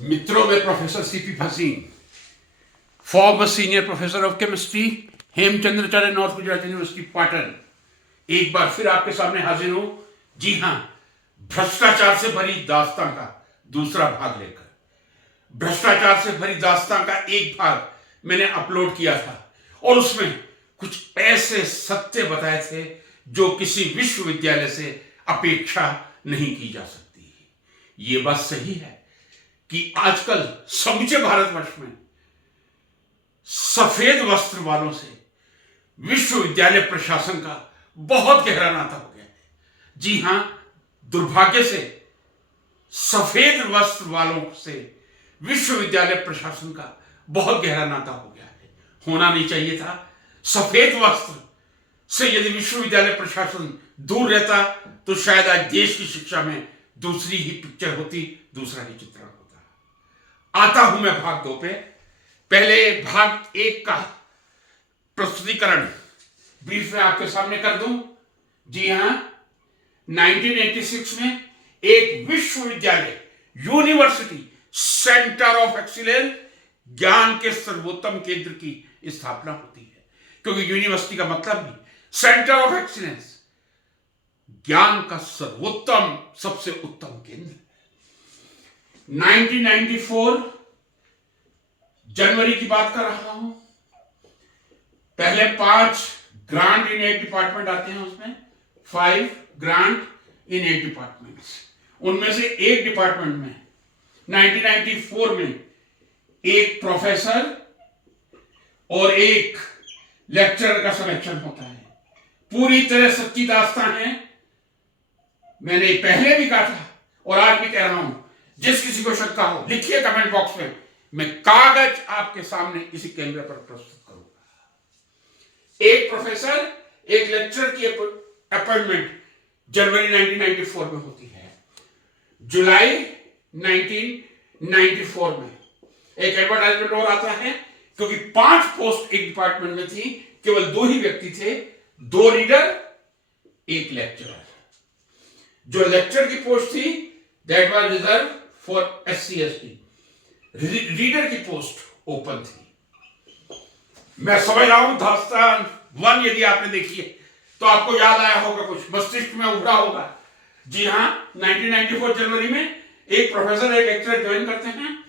मित्रों में professor CP Bhasin, farmer senior professor of chemistry, Hemchandracharya north Gujarat university Patan, एक बार फिर आपके सामने हाजिर हूं। जी हां, भ्रष्टाचार से भरी दास्तां का दूसरा भाग लेकर। भ्रष्टाचार से भरी दास्तां का एक भाग मैंने अपलोड किया था और उसमें कुछ ऐसे सत्य बताए थे जो किसी विश्वविद्यालय से अपेक्षा नहीं की जा सकती। ये बात सही है कि आजकल समूचे भारतवर्ष में सफेद वस्त्र वालों से विश्वविद्यालय प्रशासन का बहुत गहरा नाता हो गया है। जी हां, दुर्भाग्य से सफेद वस्त्र वालों से विश्वविद्यालय प्रशासन का बहुत गहरा नाता हो गया है। होना नहीं चाहिए था। सफेद वस्त्र से यदि विश्वविद्यालय प्रशासन दूर रहता तो शायद आज देश की शिक्षा में दूसरी ही पिक्चर होती, दूसरा ही चित्रण होता। आता हूं मैं भाग 2 पे। पहले भाग 1 का प्रस्तुतिकरण ब्रीफ में आपके सामने कर दूं। जी हां, 1986 में एक विश्वविद्यालय, यूनिवर्सिटी, सेंटर ऑफ एक्सीलेंस, ज्ञान के सर्वोत्तम केंद्र की स्थापना होती है, क्योंकि यूनिवर्सिटी का मतलब भी सेंटर ऑफ एक्सीलेंस, ज्ञान का सर्वोत्तम, सबसे उत्तम केंद्र। 1994 जनवरी की बात कर रहा हूं। पहले 5 ग्रांट इन 8 डिपार्टमेंट आते हैं, उसमें 5 ग्रांट इन 8 डिपार्टमेंट्स। उनमें से एक डिपार्टमेंट में 1994 में एक प्रोफेसर और एक लेक्चरर का सिलेक्शन होता है। पूरी तरह सच्ची दास्तान है। मैंने पहले भी कहा था और आज भी कह रहा हूं, जिस किसी को शंका हो लिखिए कमेंट बॉक्स में, मैं कागज आपके सामने इसी कैमरे पर प्रस्तुत करूंगा। एक प्रोफेसर, एक लेक्चरर की अपॉइंटमेंट जनवरी 1994 में होती है। जुलाई 1994 में एक एडवर्टाइजमेंट और आता है, क्योंकि 5 पोस्ट एक डिपार्टमेंट में थी, केवल 2 ही व्यक्ति थे, 2 रीडर, एक लेक्चरर। जो लेक्चर की पोस्ट थी that was reserve for SC ST, reader की पोस्ट ओपन थी। मैं समझ रहा हूं दास्तान 1 यदि आपने देखी है तो आपको याद आया होगा, कुछ मस्तिष्क में उभरा होगा। जी हां, 1994 जनवरी में एक प्रोफेसर, एक लेक्चरर ज्वाइन करते हैं।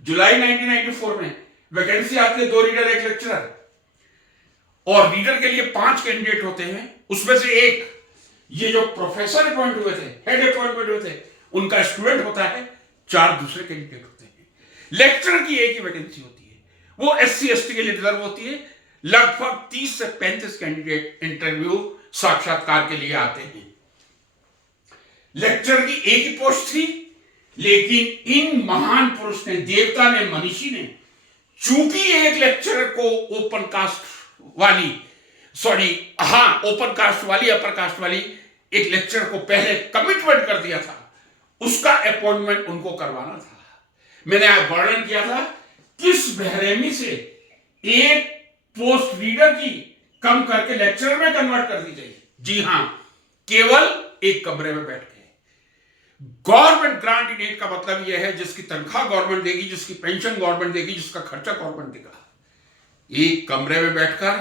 जुलाई 1994 में वैकेंसी आती है, 2 रीडर, एक लेक्चरर, और रीडर के लिए 5 कैंडिडेट होते हैं। उसमें से एक, ये जो प्रोफेसर अपॉइंट हुए थे, हेड अपॉइंटमेंट हुए थे, उनका स्टूडेंट होता है, 4 दूसरे कैंडिडेट होते हैं। लेक्चरर की एक ही वैकेंसी होती है, वो SC ST के लिए रिजर्व होती है। लगभग 30 से 35 कैंडिडेट इंटरव्यू, साक्षात्कार के लिए आते हैं। लेक्चरर की एक ही पोस्ट थी, लेकिन इन महान पुरुष ने, देवता ने, मनीषी ने, चूंकि एक लेक्चरर को ओपन कास्ट वाली, अपर कास्ट वाली एक लेक्चरर को पहले कमिटमेंट कर दिया था, उसका अपॉइंटमेंट उनको करवाना था। मैंने आज वर्णन किया था किस बेरहमी से एक पोस्ट रीडर की कम करके लेक्चरर में कन्वर्ट कर दी गई। जी हां, केवल एक कमरे में बैठ के। गवर्नमेंट ग्रांट इन 8 का मतलब यह है जिसकी तनख्वाह गवर्नमेंट देगी, जिसकी पेंशन गवर्नमेंट देगी, जिसका खर्चा गवर्नमेंट देगा। एक कमरे में बैठकर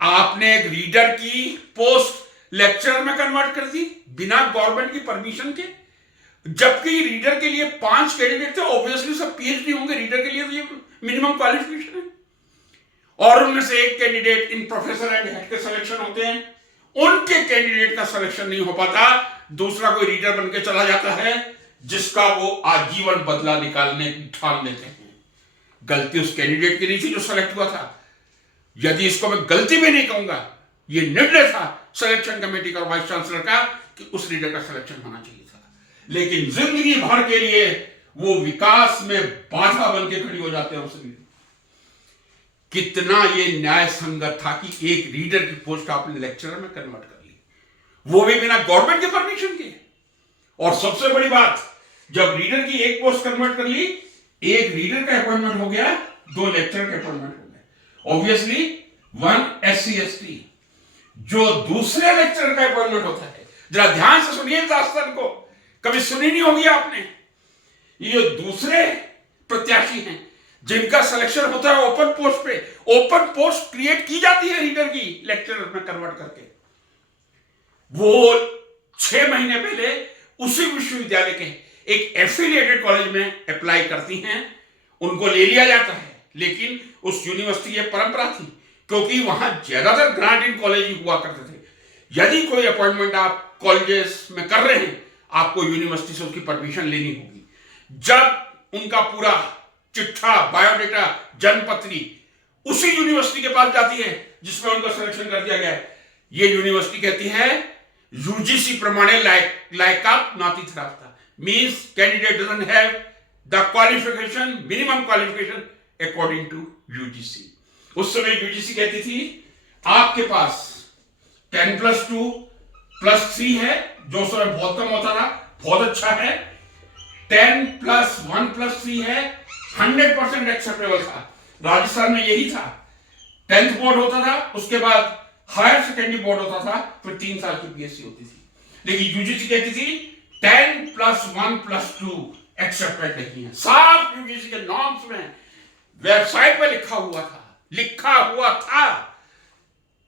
आपने एक रीडर की पोस्ट लेक्चरर में कन्वर्ट कर दी बिना गवर्नमेंट की परमिशन के, जबकि रीडर के लिए 5 कैंडिडेट थे। ऑब्वियसली सब PhD होंगे, रीडर के लिए तो ये मिनिमम क्वालिफिकेशन है। और उनमें से एक candidate, in professor and head के सिलेक्शन होते हैं, उनके कैंडिडेट का सिलेक्शन नहीं हो पाता, दूसरा कोई रीडर बनके चला जाता है, जिसका वो आजीवन बदला निकालने की ठान लेते हैं। गलती उस कैंडिडेट की नहीं थी जो सिलेक्ट हुआ था। यदि इसको मैं गलती भी नहीं कहूंगा, ये निर्णय था सिलेक्शन कमेटी का, वाइस चांसलर का, कि उस रीडर का सिलेक्शन होना चाहिए था। लेकिन जिंदगी भर के लिए वो विकास में बाधा बन के खड़ी हो जाते हैं उस रीडर। कितना ये न्याय संगत था कि एक रीडर की पोस्ट आपने लेक्चरर में कन्वर्ट कर ली, वो भी बिना गवर्नमेंट के परमिशन के। और सबसे बड़ी बात, जब रीडर की एक पोस्ट कन्वर्ट कर ली, एक रीडर का अपॉइंटमेंट हो गया, 2 लेक्चरर के अपॉइंटमेंट हो गए। ऑब्वियसली 1 SC ST, जो दूसरे लेक्चरर का अपॉइंटमेंट होता है, जरा ध्यान से सुनिए दास्तान को, कभी सुनी नहीं होगी आपने। ये जो दूसरे प्रत्याशी हैं जिनका सिलेक्शन होता है ओपन पोस्ट पे। ओपन पोस्ट क्रिएट की जाती है रीडर की लेक्चरर में कन्वर्ट करके। वो 6 महीने पहले उसी विश्वविद्यालय के एक एफिलिएटेड कॉलेज में अप्लाई करती हैं, उनको ले लिया जाता है। लेकिन उस यूनिवर्सिटी की परंपरा थी, क्योंकि वहां ज्यादातर ग्रांट इन कॉलेज ही हुआ करते थे। यदि कोई अपॉइंटमेंट आप कॉलेजेस में कर रहे हैं, आपको यूनिवर्सिटी से उसकी परमिशन लेनी होगी। जब उनका पूरा चिट्ठा, बायोडेटा, जन्मपत्री उसी यूनिवर्सिटी के पास जाती है जिसमें उनका सिलेक्शन कर दिया गया है, ये यूनिवर्सिटी कहती है यूजीसी प्रमाणे लायकात नाती रखता, means candidate doesn't have the qualification, minimum qualification according to UGC. उस समय यूजीसी कहती थी आपके पास 10+2 +3 है, जो समय बहुत कम होता था, बहुत अच्छा है। 10+1 +3 है, 100% एक्सेप्टेबल था। राजस्थान में यही था। 10th बोर्ड होता था, उसके बाद हायर सेकेंडरी बोर्ड होता था, फिर 3 साल की बीएससी होती थी। लेकिन यूजीसी कहती थी 10+1 +2 एक्सेप्टेड नहीं है। साफ यूजीसी के नॉर्म्स में वेबसाइट पे लिखा हुआ था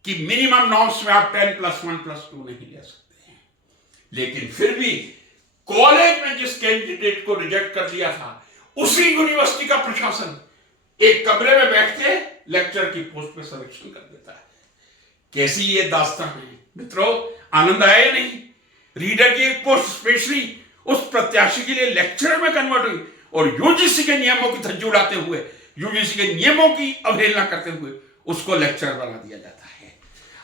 कि मिनिमम नॉर्म्स में आप 10+1 +2 नहीं ले सकते हैं। लेकिन फिर भी कॉलेज में जिस कैंडिडेट को रिजेक्ट कर दिया था, उसी यूनिवर्सिटी का प्रशासन एक कमरे में बैठ के लेक्चर की पोस्ट पे सिलेक्शन कर देता है। कैसी ये दास्तान है मित्रों, आनंद आया या नहीं? रीडर की एक पोस्ट स्पेशली उस प्रत्याशी के लिए लेक्चरर में कन्वर्ट हुई, और यूजीसी के नियमों की धज्जी उड़ाते हुए, यूजीसी के नियमों की अवहेलना करते हुए उसको लेक्चरर बना दिया जाता है।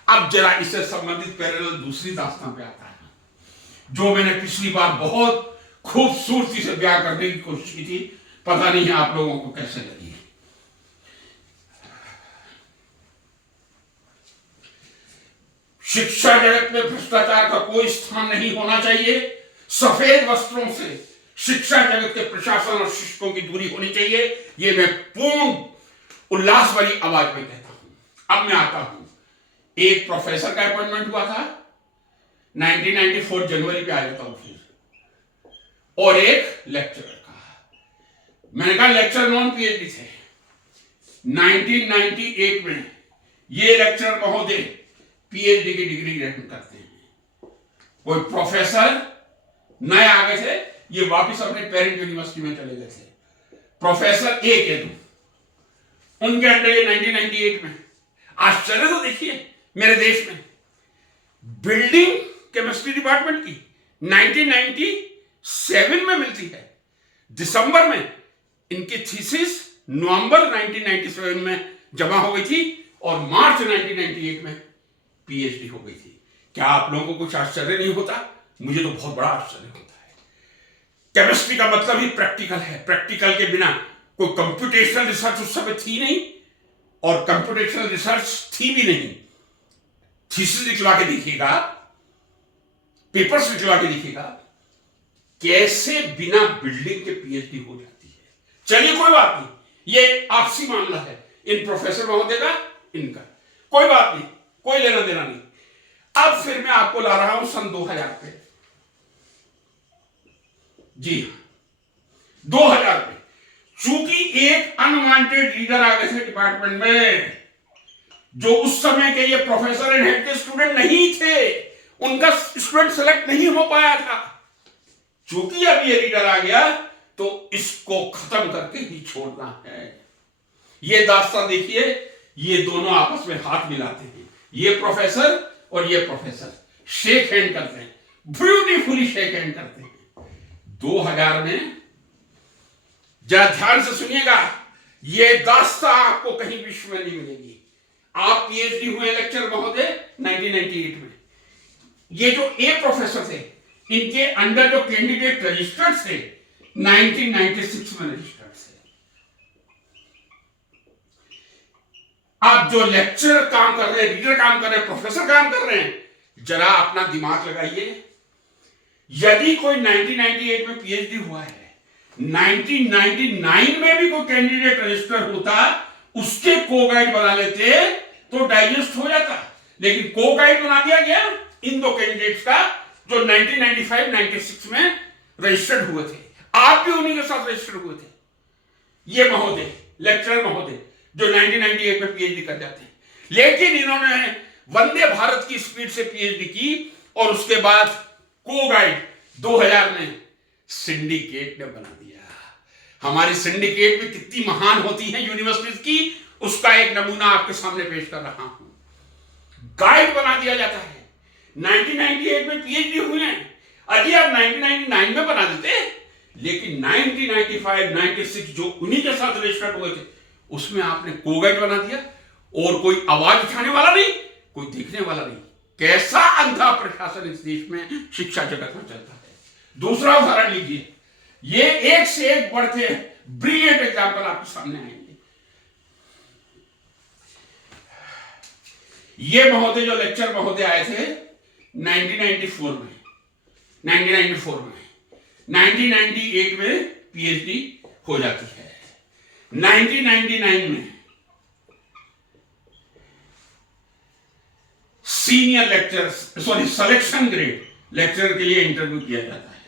अब जरा इससे संबंधित पैरेलल दूसरी दास्तान पे आता है, जो मैंने पिछली बार बहुत खूबसूरती से बयां करने की कोशिश की थी। पता नहीं है आप लोगों को कैसे लगी। शिक्षा जगत में भ्रष्टाचार का कोई स्थान नहीं होना चाहिए। सफेद वस्त्रों से शिक्षा जगत के प्रशासन और शिक्षकों की दूरी होनी चाहिए। यह मैं पूर्ण उल्लास वाली आवाज में कहता हूं। अब मैं आता हूं, एक प्रोफेसर का अपॉइंटमेंट हुआ था 1994 जनवरी पे आ जाता हूं फिर, और एक लेक्चरर का। मैंने कहा लेक्चर नॉन पीएचडी थे। 1998 में ये लेक्चरर महोदय पीएचडी की डिग्री ग्रहण करते हैं। कोई प्रोफेसर नए आ गए थे, ये वापस अपने पेरेंट यूनिवर्सिटी में चले गए थे। प्रोफेसर ए के दो उनके अंडर ये 1998 में। आश्चर्य तो देखिए, मेरे देश में बिल्डिंग केमिस्ट्री डिपार्टमेंट की 1997 में मिलती है। दिसंबर में इनकी थीसिस नवंबर 1997 में जमा हो गई थी, और मार्च 1998 में पीएचडी हो गई थी। क्या आप लोगों को कुछ आश्चर्य नहीं होता? मुझे तो बहुत बड़ा आश्चर्य होता है। केमिस्ट्री का मतलब ही प्रैक्टिकल है। प्रैक्टिकल के बिना कोई कंप्यूटेशनल रिसर्च उस समय थी नहीं, और कंप्यूटेशनल रिसर्च थी भी नहीं। थीसिस लिखवा के देखिएगा, पेपर्स लिखवा के देखिएगा, कैसे बिना बिल्डिंग के पीएचडी हो जाती है। चलिए कोई बात नहीं, ये आपसी मामला है इन प्रोफेसर महोदय का, इनका कोई बात नहीं, कोई लेना देना नहीं। अब फिर मैं आपको ला रहा हूं सन 2000 पे। जी हां, 2000 पे। चूंकि एक अनवांटेड लीडर आ गए थे डिपार्टमेंट में, जो उस समय के ये प्रोफेसर एंड हेड के स्टूडेंट नहीं थे, उनका स्टूडेंट सेलेक्ट नहीं हो पाया था। चूंकि अब ये लीडर आ गया, तो इसको खत्म करके ही छोड़ना है। ये दास्तान देखिए, ये दोनों आपस में हाथ मिलाते हैं, ये प्रोफेसर और ये प्रोफेसर शेक हैंड करते हैं, ब्यूटीफुली शेक हैंड करते हैं। 2000 में, जरा ध्यान से सुनिएगा, ये दास्तान आपको कहीं विश्व में नहीं मिलेगी। आप पीएचडी हुए लेक्चर महोदय 1998 में। ये जो ए प्रोफेसर थे, इनके अंडर जो कैंडिडेट रजिस्टर्ड थे 1996 में रजिस्टर्ड थे। आप जो लेक्चरर काम कर रहे हैं, रीडर काम कर रहे हैं, प्रोफेसर काम कर रहे हैं, जरा अपना दिमाग लगाइए। यदि कोई 1998 में पीएचडी हुआ है, 1999 में भी कोई कैंडिडेट रजिस्टर होता, उसके को गाइड बना लेते तो डाइजेस्ट हो जाता। लेकिन को गाइड बना दिया गया इन दो कैंडिडेट्स का, जो 1995-96 में रजिस्टर्ड हुए थे। आप भी उन्हीं के साथ रजिस्टर्ड हुए थे। ये महोदय, लेक्चरर महोदय जो 1998 में पीएचडी कर जाते हैं, लेकिन इन्होंने वंदे भारत की स्पीड से पीएचडी की और उसके बाद को गाइड 2000 में सिंडिकेट ने बना दिया। हमारी सिंडिकेट भी कितनी महान होती है यूनिवर्सिटीज की, उसका एक नमूना आपके सामने पेश कर रहा हूं। गाइड बना दिया जाता है। 1998 में पीएचडी हुए हैं, अजी आप 1999 में बना देते, लेकिन 1995, 96 जो उन्हीं के साथ रजिस्टर्ड हुए थे, उसमें आपने को गाइड बना दिया और कोई आवाज उठाने वाला नहीं, कोई देखने वाला नहीं। कैसा अंधा प्रशासन इस देश में शिक्षा जगत में चलता है। दूसरा उदाहरण लीजिए, ये एक से एक बढ़ते ब्रिलियंट एग्जाम्पल आपके सामने आएंगे। ये महोदय जो लेक्चर महोदय आए थे 1994 में, 1998 में पीएचडी हो जाती है। 1999 में senior lecture selection grade lecturer के लिए इंटरव्यू किया जाता है।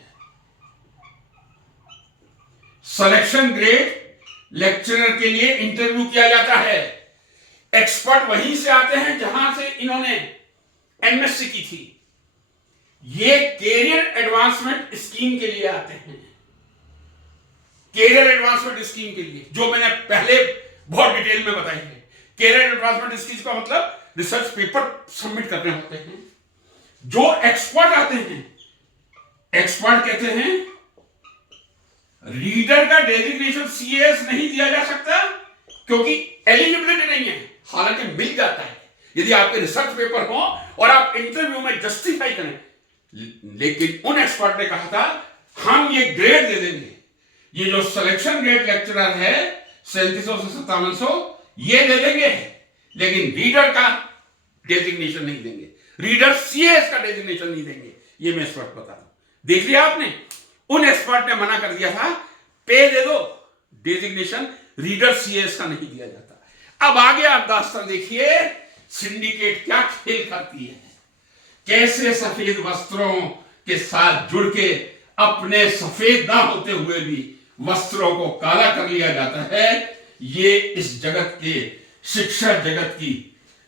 सिलेक्शन ग्रेड लेक्चरर के लिए इंटरव्यू किया जाता है। एक्सपर्ट वहीं से आते हैं जहां से इन्होंने एमएससी की थी। ये कैरियर एडवांसमेंट स्कीम के लिए आते हैं। कैरियर एडवांसमेंट स्कीम के लिए, जो मैंने पहले बहुत डिटेल में बताई है। कैरियर एडवांसमेंट स्कीम का मतलब रिसर्च पेपर सबमिट करने होते हैं। जो एक्सपर्ट आते हैं, एक्सपर्ट कहते हैं रीडर का डेजिग्नेशन सीएस नहीं दिया जा सकता क्योंकि एलिजिबिलिटी नहीं है, हालांकि मिल जाता है यदि आपके रिसर्च पेपर हो और आप इंटरव्यू में जस्टिफाई करें। लेकिन उन एक्सपर्ट ने कहा था हम ये ग्रेड दे देंगे, ये जो सिलेक्शन ग्रेड लेक्चरर है 3700 से 5700 ये दे देंगे, लेकिन रीडर का डेजिग्नेशन नहीं देंगे, रीडर सीएस का डेजिग्नेशन नहीं देंगे। ये मैं एक्सपर्ट बता दूं। देख लिया आपने, उन एक्सपर्ट ने मना कर दिया था पे दे दो, डेजिग्नेशन रीडर सीएस का नहीं दिया जाता। अब आगे आप दास्तान देखिए, सिंडिकेट क्या खेल करती है, कैसे सफेद वस्त्रों के साथ जुड़ के अपने सफेद ना होते हुए भी वस्त्रों को काला कर लिया जाता है। ये इस जगत के शिक्षा जगत की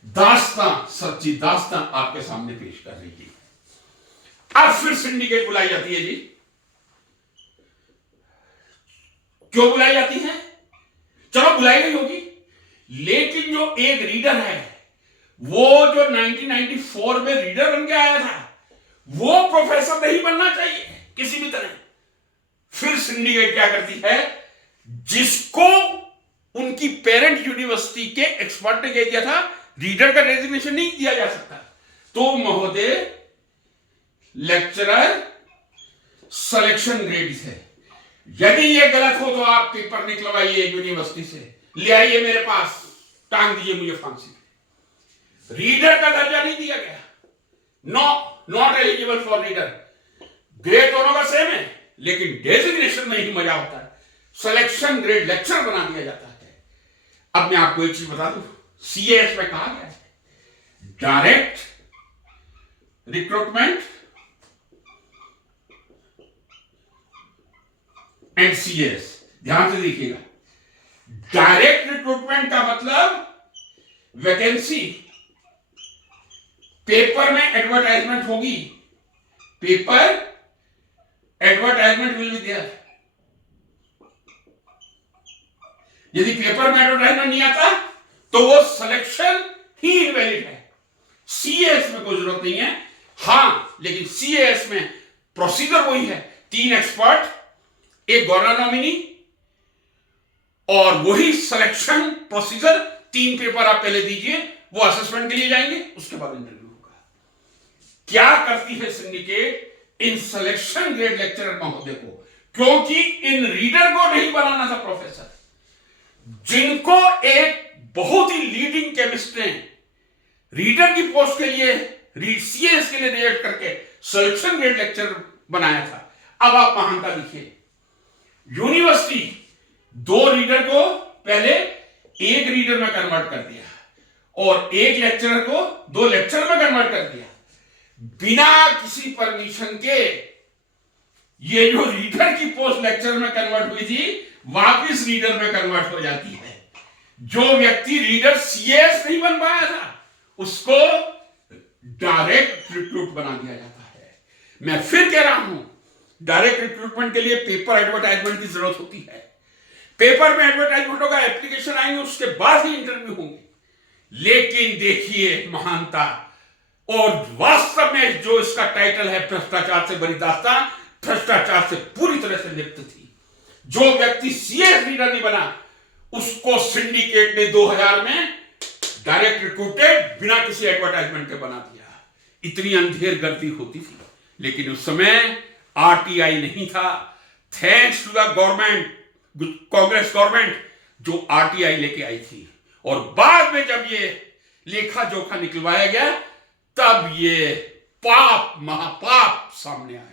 दास्तां, सच्ची दास्तां आपके सामने पेश कर रही है। अब फिर सिंडिकेट बुलाई जाती है जी। क्यों बुलाई जाती है? चलो बुलाई गई होगी, लेकिन जो एक रीडर है वो जो 1994 में रीडर बन के आया था, वो प्रोफेसर नहीं बनना चाहिए किसी भी तरह। फिर सिंडिकेट क्या करती है, जिसको उनकी पेरेंट यूनिवर्सिटी के एक्सपर्ट ने कह दिया था रीडर का डेजिग्नेशन नहीं दिया जा सकता, तो महोदय लेक्चरर सिलेक्शन ग्रेड है, यदि ये गलत हो तो आप पेपर निकलवाइए यूनिवर्सिटी से, ले आइए मेरे पास, टांग दीजिए मुझे फांसी। रीडर का दर्जा नहीं दिया गया, not eligible for reader. Grade दोनों का सेम है, लेकिन डेजिग्नेशन में ही मजा होता है। सिलेक्शन ग्रेड लेक्चर बना दिया जाता है। अब मैं आपको एक चीज बता दूं, सीएस में कहा गया है डायरेक्ट रिक्रूटमेंट एंड सीएस। ध्यान से देखिएगा, डायरेक्ट रिक्रूटमेंट का मतलब वैकेंसी पेपर में एडवर्टाइजमेंट होगी, paper advertisement will be there. यदि पेपर में एडवर्टाइजमेंट नहीं आता तो वो सिलेक्शन ही इनवैलिड है। सीएस में कोई जरूरत नहीं है, हां लेकिन सीएस में प्रोसीजर वही है, 3 एक्सपर्ट, एक गवर्नर नॉमिनी और वही सिलेक्शन प्रोसीजर। 3 पेपर आप पहले दीजिए, वो असेसमेंट के लिए जाएंगे, उसके बाद इंटरव्यू होगा। क्या करती है syndicate in selection grade lecturer महोदय को, क्योंकि इन रीडर को नहीं बनाना था प्रोफेसर, जिनको एक बहुत ही लीडिंग केमिस्ट ने रीडर की पोस्ट के लिए सीएस के लिए रिजेक्ट करके सिलेक्शन ग्रेड लेक्चर बनाया था। अब आप महानता देखिए, यूनिवर्सिटी 2 रीडर को पहले एक रीडर में कन्वर्ट कर दिया और एक लेक्चरर को 2 लेक्चरर में कन्वर्ट कर दिया, बिना किसी परमिशन के। ये जो रीडर की पोस्ट लेक्चर में कन्वर्ट हुई थी वापिस रीडर में कन्वर्ट हो जाती है। जो व्यक्ति रीडर सीएस नहीं बन पाया था उसको डायरेक्ट रिक्रूट बना दिया जाता है। मैं फिर कह रहा हूं, डायरेक्ट रिक्रूटमेंट के लिए पेपर एडवर्टाइजमेंट की जरूरत होती है। पेपर में एडवर्टाइजमेंट होगा, एप्लीकेशन आएंगे, उसके बाद ही इंटरव्यू होंगे। लेकिन देखिए महानता, और वास्तव में जो इसका टाइटल है भ्रष्टाचार से बड़ी दास्तान, भ्रष्टाचार से पूरी तरह से लिप्त थी। जो व्यक्ति सीएस रीडर नहीं बना उसको सिंडिकेट ने 2000 में डायरेक्ट रिक्रूटेड बिना किसी एडवर्टाइजमेंट के बना दिया। इतनी अंधेर गर्दी होती थी, लेकिन उस समय आरटीआई नहीं था। Thanks to the government, Congress government जो आरटीआई लेके आई थी। और बाद में जब ये लेखा जोखा निकलवाया गया तब ये पाप, महापाप सामने आया।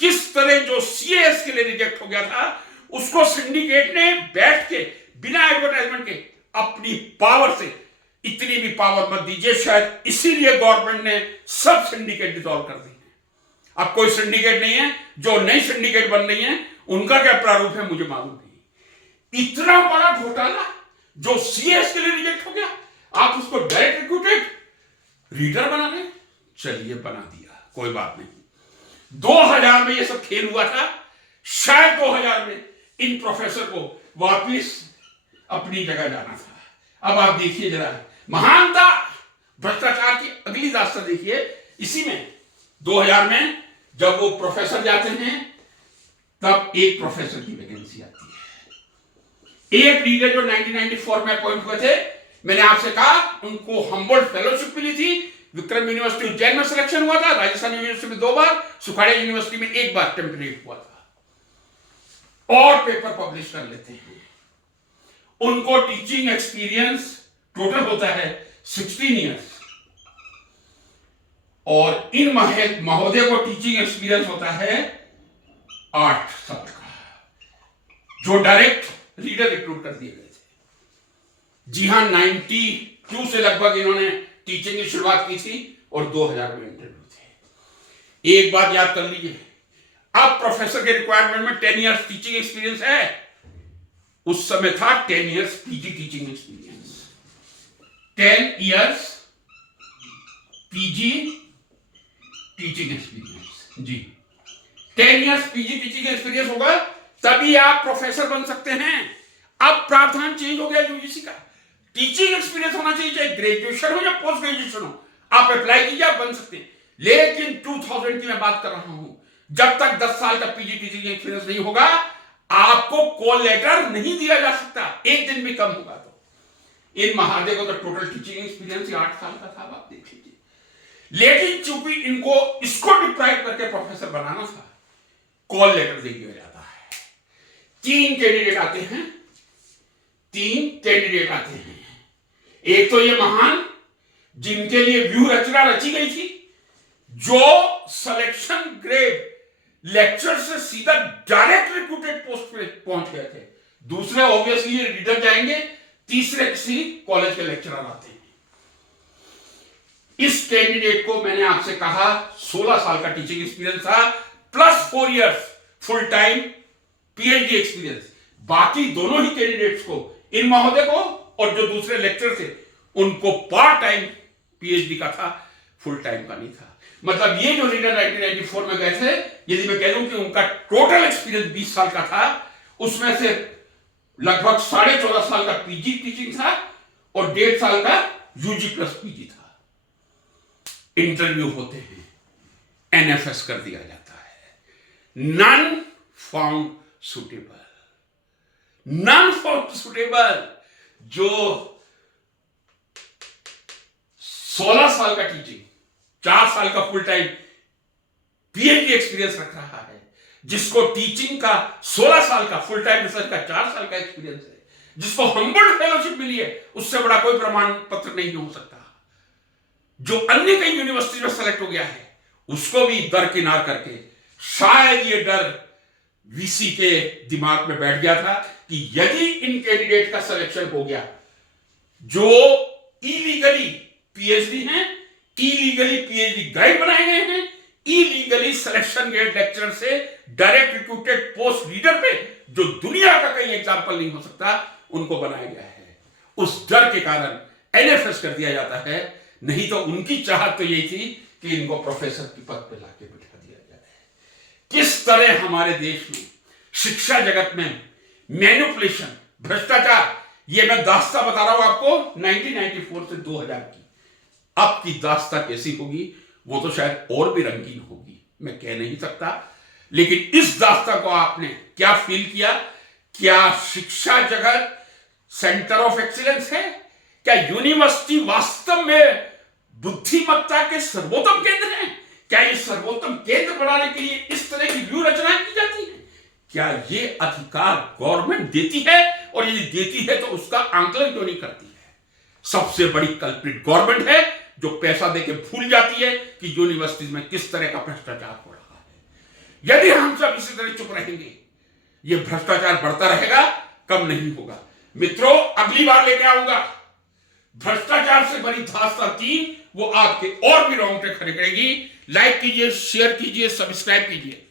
किस तरह जो सीएस के लिए रिजेक्ट हो गया था उसको सिंडिकेट ने बैठ के बिना एडवर्टाइजमेंट के अपनी पावर से, इतनी भी पावर मत दीजिए, शायद इसीलिए गवर्नमेंट ने सब सिंडिकेट डिसॉल्व कर दी है। अब कोई सिंडिकेट नहीं है, जो नई सिंडिकेट बन रही है उनका क्या प्रारूप है मुझे मालूम नहीं। इतना बड़ा घोटाला जो सीएस के लिए रिजेक्ट हो गया, आप उसको डायरेक्ट रिक्रूटेड रीडर बना रहे। चलिए बना दिया, कोई बात नहीं। 2000 में ये सब खेल हुआ था। शायद 2000 में इन प्रोफेसर को वापिस अपनी जगह जाना था। अब आप देखिए जरा महानता भ्रष्टाचार की अगली दास्ता देखिए। इसी में 2000 में जब वो प्रोफेसर जाते हैं तब एक प्रोफेसर की वैकेंसी आती है। एक रीडर जो 1994 में अपॉइंट हुए थे, मैंने आपसे कहा उनको हम्बोल्ट फेलोशिप मिली थी। विक्रम यूनिवर्सिटी उज्जैन में सिलेक्शन हुआ था, राजस्थान यूनिवर्सिटी में 2 बार, सुखाड़िया यूनिवर्सिटी में 1 बार टेम्परेट हुआ था। और पेपर पब्लिश कर लेते हैं। उनको टीचिंग एक्सपीरियंस टोटल होता है 16 ईयर्स, और इन महोदय को टीचिंग एक्सपीरियंस होता है 8 साल का, जो डायरेक्ट रीडर रिक्रूट कर दिए गए थे। जी हां, 92 से लगभग इन्होंने टीचिंग की शुरुआत की थी और 2000 में इंटरव्यू थे। एक बात याद कर लीजिए, अब प्रोफेसर के रिक्वायरमेंट में 10 इयर्स टीचिंग एक्सपीरियंस है, उस समय था 10 years PG teaching experience. 10 years PG teaching experience, जी 10 इयर्स पीजी टीचिंग एक्सपीरियंस होगा तभी आप प्रोफेसर बन सकते हैं। अब प्रावधान चेंज हो गया यूजीसी का, टीचिंग एक्सपीरियंस होना चाहिए, चाहे ग्रेजुएशन हो या पोस्ट ग्रेजुएशन हो, आप अप्लाई कीजिए, आप बन सकते हैं। लेकिन 2000 की मैं बात कर रहा हूं, जब तक 10 साल का पीजी टीचिंग एक्सपीरियंस नहीं होगा आपको कॉल लेटर नहीं दिया जा सकता, एक दिन भी कम होगा तो। इन महादेव को तो टोटल टीचिंग एक्सपीरियंस 8 साल का था, आप देख लीजिए। लेकिन चूंकि इनको इसको डिप्राइव करके प्रोफेसर बनाना था, कॉल लेटर दे दिया जाता है। 3 कैंडिडेट आते हैं, 3 कैंडिडेट आते हैं। एक तो ये महान जिनके लिए व्यू रचना रची गई थी, जो सिलेक्शन ग्रेड लेक्चर से सीधा डायरेक्ट रिक्रूटेड पोस्ट पे पहुंच गए थे। दूसरे ऑब्वियसली रीडर जाएंगे, तीसरे किसी कॉलेज के लेक्चरर आते हैं। इस कैंडिडेट को मैंने आपसे कहा 16 साल का टीचिंग एक्सपीरियंस था plus 4 years full time PhD experience. बाकी दोनों ही कैंडिडेट्स को, इन महोदय को और जो दूसरे लेक्चर थे उनको पार्ट टाइम पीएचडी का था, फुल टाइम का नहीं था। मतलब ये जो रीडर 1994 में गए थे, यदि मैं कह दूं कि उनका टोटल एक्सपीरियंस 20 साल का था, उसमें से लगभग 14.5 साल का पीजी टीचिंग था और 1.5 साल का यूजी प्लस पीजी था। इंटरव्यू होते हैं, एनएफएस कर दिया जाता है, none found suitable. None found suitable, जो 16 साल का टीचिंग, 4 साल का फुल टाइम पीएचडी एक्सपीरियंस रख रहा है, जिसको टीचिंग का 16 साल का फुल टाइम रिसर्च का 4 साल का एक्सपीरियंस है, जिसको हम्बोल्ट फेलोशिप मिली है, उससे बड़ा कोई प्रमाण पत्र नहीं हो सकता। जो अन्य कई यूनिवर्सिटी में सेलेक्ट हो गया है उसको भी दरकिनार करके, शायद ये डर वीसी के दिमाग में बैठ गया था कि यदि इन कैंडिडेट का सिलेक्शन हो गया जो इलीगली पीएचडी हैं, इलीगली पीएचडी गाइड बनाए गए हैं, इलीगली सिलेक्शन गेट लेक्चर से डायरेक्ट रिक्रूटेड पोस्ट रीडर पे, जो दुनिया का कहीं एग्जाम्पल नहीं हो सकता, उनको बनाया गया है। उस डर के कारण एनएफएस कर दिया जाता है, नहीं तो उनकी चाहत तो यही थी कि इनको प्रोफेसर के पद पे लाके बिठा दिया जाए। किस तरह हमारे देश में शिक्षा जगत में मैनिपुलेशन, भ्रष्टाचार, ये मैं दास्ता बता रहा हूं आपको 1994 से 2000 की। अब की दास्ता कैसी होगी वो तो शायद और भी रंगीन होगी, मैं कह नहीं सकता। लेकिन इस दास्ता को आपने क्या फील किया? क्या शिक्षा जगत सेंटर ऑफ एक्सीलेंस है? क्या यूनिवर्सिटी वास्तव में बुद्धिमत्ता के सर्वोत्तम केंद्र हैं? क्या ये सर्वोत्तम केंद्र बनाने के लिए इस तरह की व्यूह रचनाएं की जाती है? क्या ये अधिकार गवर्नमेंट देती है? और यदि देती है तो उसका आंकलन क्यों नहीं करती है? सबसे बड़ी कल्प्रिट गवर्नमेंट है, जो पैसा देके भूल जाती है कि यूनिवर्सिटीज में किस तरह का भ्रष्टाचार हो रहा है। यदि हम सब इसी तरह चुप रहेंगे, ये भ्रष्टाचार बढ़ता रहेगा, कम नहीं होगा। मित्रों, अगली बार लेके आऊंगा भ्रष्टाचार से बड़ी दास्तां 3, वो आपके और भी रोंगटे खड़े करेगी। लाइक कीजिए, शेयर कीजिए, सब्सक्राइब कीजिए।